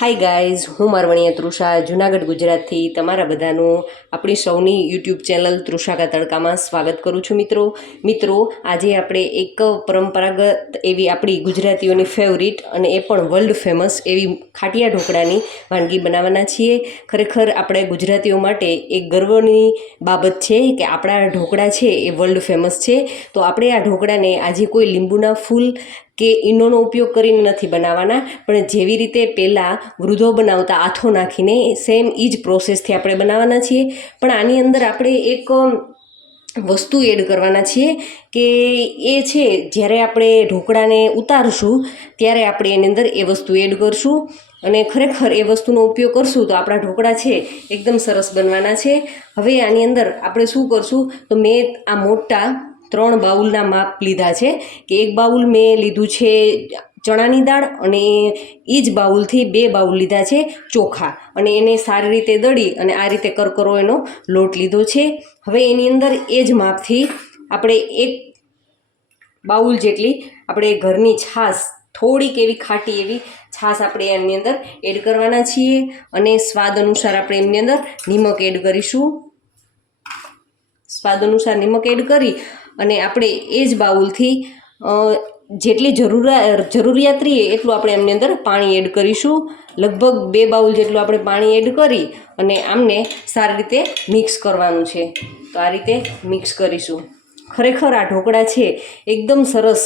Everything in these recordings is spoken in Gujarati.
હાય ગાઈઝ હું મારવણીયા તૃષા, જુનાગઢ, ગુજરાતથી તમારા બધાનું આપણી સૌની યુટ્યુબ ચેનલ તૃષાકા તડકામાં સ્વાગત કરું છું મિત્રો. મિત્રો, આજે આપણે એક પરંપરાગત એવી આપણી ગુજરાતીઓની ફેવરિટ અને એ પણ વર્લ્ડ ફેમસ એવી ખાટિયા ઢોકળાની વાનગી બનાવવાના છીએ. ખરેખર આપણે ગુજરાતીઓ માટે એક ગર્વની બાબત છે કે આપણા ઢોકળા છે એ વર્લ્ડ ફેમસ છે. તો આપણે આ ઢોકળાને આજે કોઈ લીંબુના ફૂલ કે ઈનોનો ઉપયોગ કરીને નથી બનાવવાના પણ જેવી રીતે પહેલાં વૃદ્ધો બનાવતા આથો નાખીને સેમ એ જ પ્રોસેસથી આપણે બનાવવાના છીએ. પણ આની અંદર આપણે એક વસ્તુ એડ કરવાના છીએ કે એ છે, જ્યારે આપણે ઢોકળાને ઉતારશું, ત્યારે આપણે એની અંદર એ વસ્તુ એડ કરશું અને ખરેખર એ વસ્તુનો ઉપયોગ કરશું તો આપણા ઢોકળા છે, એકદમ સરસ બનવાના છે. હવે આની અંદર આપણે શું કરશું, તો મેં આ મોટા ત્રણ બાઉલના માપ લીધા છે કે એક બાઉલ મેં લીધું છે ચણાની દાળ અને એ જ બાઉલથી બે બાઉલ લીધા છે ચોખા. અને એને સારી રીતે દળી અને આ રીતે કરકરો એનો લોટ લીધો છે. હવે એની અંદર એ જ માપથી આપણે એક બાઉલ જેટલી આપણે ઘરની છાશ થોડીક એવી ખાટી એવી છાશ આપણે એની અંદર એડ કરવાના છીએ અને સ્વાદ અનુસાર આપણે એમની અંદર નિમક એડ કરીશું. સ્વાદ અનુસાર નિમક એડ કરી અને આપણે એ જ બાઉલથી જેટલી જરૂરિયા જરૂરિયાત રહીએ એટલું આપણે એમની અંદર પાણી એડ કરીશું. લગભગ બે બાઉલ જેટલું આપણે પાણી એડ કરી અને આમને સારી રીતે મિક્સ કરવાનું છે. તો આ રીતે મિક્સ કરીશું. ખરેખર આ ઢોકળા છે, એકદમ સરસ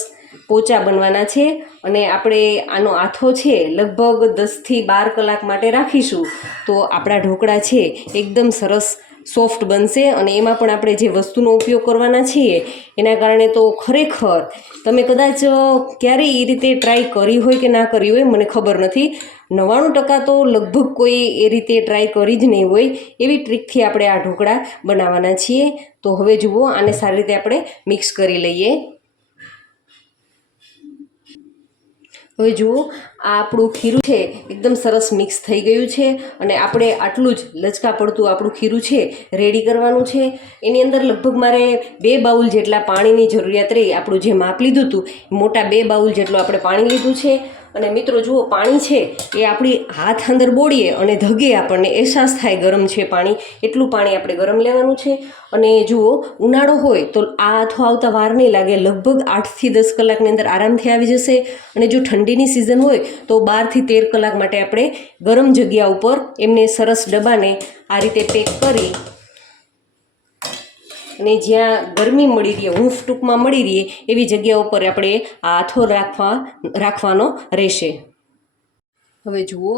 પોચા બનવાના છે અને આપણે આનો આથો છે લગભગ દસથી બાર કલાક માટે રાખીશું. તો આપણા ઢોકળા છે, એકદમ સરસ સોફ્ટ બનશે અને એમાં પણ આપણે જે વસ્તુનો ઉપયોગ કરવાના છીએ, એના કારણે તો ખરેખર તમે કદાચ ક્યારેય એ રીતે ટ્રાય કરી હોય કે ના કરી હોય, મને ખબર નથી. નવ્વાણું ટકા તો લગભગ કોઈ એ રીતે ટ્રાય કરી જ નહીં હોય, એવી ટ્રીકથી આપણે આ ઢોકળા બનાવવાના છીએ. તો હવે જુઓ, આને સારી રીતે આપણે મિક્સ કરી લઈએ. હવે જુઓ આ આપણું ખીરું છે, એકદમ સરસ મિક્સ થઈ ગયું છે અને આપણે આટલું જ લચકા પડતું આપણું ખીરું છે રેડી કરવાનું છે. એની અંદર લગભગ મારે બે બાઉલ જેટલા પાણીની જરૂરિયાત રહી, આપણું જે માપ લીધું હતું મોટા બે બાઉલ જેટલું આપણે પાણી લીધું છે. અને મિત્રો, જુઓ, પાણી છે, એ આપણી હાથ અંદર બોળીએ અને ધગે આપણને, અહેસાસ થાય ગરમ છે પાણી, એટલું પાણી આપણે ગરમ લેવાનું છે. અને જુઓ, ઉનાળો હોય તો આ આથો આવતા વાર નહીં લાગે, લગભગ આઠથી દસ કલાકની અંદર આરામથી આવી જશે. અને જો ઠંડીની સિઝન હોય તો બારથી તેર કલાક માટે આપણે ગરમ જગ્યા ઉપર એમને સરસ ડબ્બાને આ રીતે પેક કરી અને જ્યાં ગરમી મળી રહે હૂંફ ટૂંકમાં મળી રહે, એવી જગ્યા ઉપર આપણે આ આથો રાખવા, રાખવાનો રહેશે. હવે જુઓ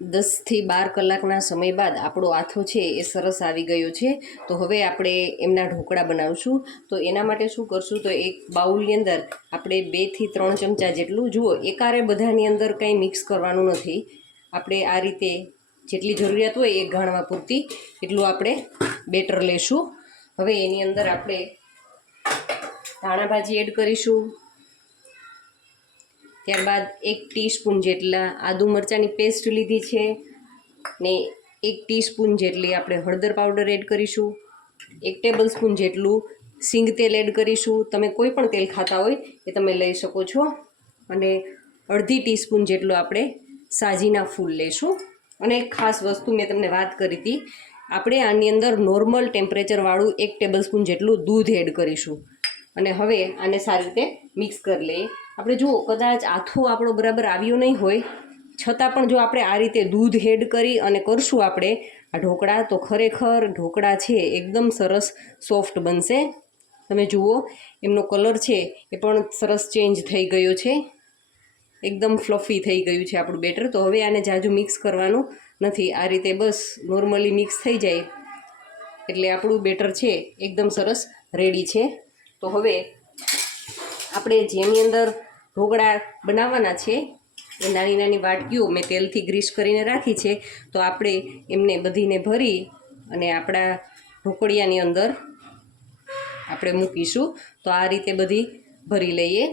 દસથી બાર કલાકના સમય બાદ આપણો આથો છે એ સરસ આવી ગયો છે. તો હવે આપણે એમના ઢોકળા બનાવશું. તો એના માટે શું કરશું? તો એક બાઉલની અંદર આપણે બેથી ત્રણ ચમચા જેટલું, જુઓ, એકારે બધાની અંદર કંઈ મિક્સ કરવાનું નથી. આપણે આ રીતે જેટલી જરૂરિયાત હોય એ ગાણવા પૂરતી એટલું આપણે બેટર લેશું. હવે એની અંદર આપણે ધાણા ભાજી એડ કરીશું. ત્યારબાદ એક ટીસ્પૂન જેટલા આદુ મરચાંની પેસ્ટ લીધી છે ને એક ટીસ્પૂન જેટલી આપણે હળદર પાવડર એડ કરીશું. એક ટેબલ સ્પૂન જેટલું સિંગ તેલ એડ કરીશું. તમે કોઈ પણ તેલ ખાતા હોય એ તમે લઈ શકો છો. અને અડધી ટીસ્પૂન જેટલું આપણે સાજીના ફૂલ લેશું. અને એક ખાસ વસ્તુ મેં તમને વાત કરી હતી, આપણે આની અંદર નોર્મલ ટેમ્પરેચરવાળું એક ટેબલ સ્પૂન જેટલું દૂધ એડ કરીશું. અને હવે આને સારી રીતે મિક્સ કરી લઈએ. આપણે જુઓ, કદાચ આથો આપણો બરાબર આવ્યો નહીં હોય, છતાં પણ જો આપણે આ રીતે દૂધ હેડ કરી અને કરશું આપણે, આ ઢોકળા તો ખરેખર ઢોકળા છે, એકદમ સરસ સોફ્ટ બનશે. તમે જુઓ, એમનો કલર છે એ પણ સરસ ચેન્જ થઈ ગયો છે. એકદમ ફ્લફી થઈ ગયું છે આપણું બેટર તો હવે આને જાજુ મિક્સ કરવાનું નથી. આ રીતે બસ નોર્મલી મિક્સ થઈ જાય. એટલે આપણું બેટર છે, એકદમ સરસ રેડી છે. તો હવે આપણે જેની અંદર ઢોકળા બનાવવાના છે, એ નાની નાની વાટકીઓ મેં તેલથી ગ્રીસ કરીને રાખી છે, તો આપણે એમને બધીને ભરી અને આપણા ઢોકળિયાની અંદર આપણે મૂકીશું. તો આ રીતે બધી ભરી લઈએ.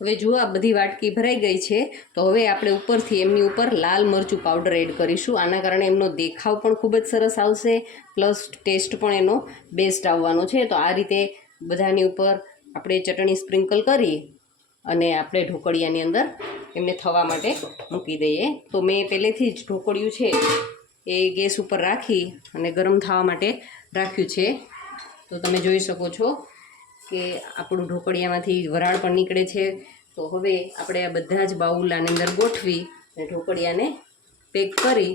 હવે જુઓ આ બધી વાટકી ભરાઈ ગઈ છે, તો હવે આપણે ઉપરથી એમની ઉપર લાલ મરચું પાવડર એડ કરીશું. આના કારણે એમનો દેખાવ પણ ખૂબ જ સરસ આવશે પ્લસ ટેસ્ટ પણ એનો બેસ્ટ આવવાનો છે. તો આ રીતે બધાની ઉપર આપણે ચટણી સ્પ્રિંકલ કરી અને આપણે ઢોકળિયાની અંદર એમને થવા માટે મૂકી દઈએ. તો મેં પહેલેથી જ ઢોકળિયું છે એ ગેસ ઉપર રાખી અને ગરમ થવા માટે રાખ્યું છે. તો તમે જોઈ શકો છો કે આપણું ઢોકળિયામાંથી વરાળ પણ નીકળે છે. તો હવે આપણે આ બધા જ બાઉલાની અંદર ગોઠવી અને ઢોકળિયાને પેક કરી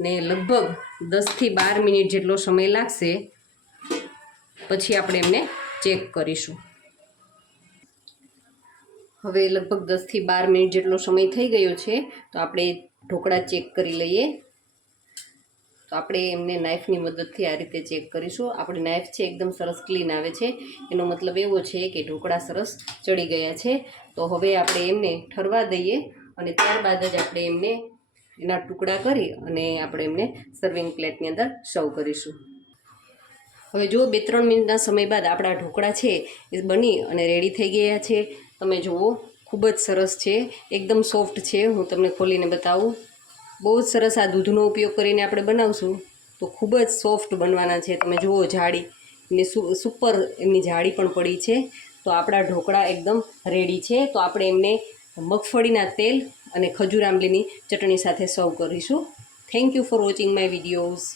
ને લગભગ દસથી બાર મિનિટ જેટલો સમય લાગશે પછી આપણે એમને ચેક કરીશું. હવે લગભગ દસથી બાર મિનિટ જેટલો સમય થઈ ગયો છે, તો આપણે ઢોકળા ચેક કરી લઈએ. તો આપણે એમને નાઇફની મદદથી આ રીતે ચેક કરીશું. આપણી નાઇફ છે એકદમ સરસ ક્લીન આવે છે. એનો મતલબ એવો છે કે ઢોકળા સરસ ચડી ગયા છે. તો હવે આપણે એમને ઠરવા દઈએ અને ત્યારબાદ જ આપણે એમને એના ટુકડા કરી અને આપણે એમને સર્વિંગ પ્લેટની અંદર સર્વ કરીશું. હવે જો બે, ત્રણ મિનિટના સમય બાદ આપણા ઢોકળા છે એ બની અને રેડી થઈ ગયા છે. તમે જુઓ, ખૂબ જ સરસ છે, એકદમ સોફ્ટ છે. હું તમને ખોલીને બતાવું. બહુ જ સરસ આ દૂધનો ઉપયોગ કરીને આપણે બનાવશું. તો ખૂબ જ સોફ્ટ બનવાના છે. તમે જુઓ, જાળી. ને સુપર એમની જાળી પણ પડી છે. તો આપણા ઢોકળા એકદમ રેડી છે. તો આપણે એમને મગફળીના તેલ અને ખજૂર આંબલીની ચટણી સાથે સર્વ કરીશું. Thank you for watching my videos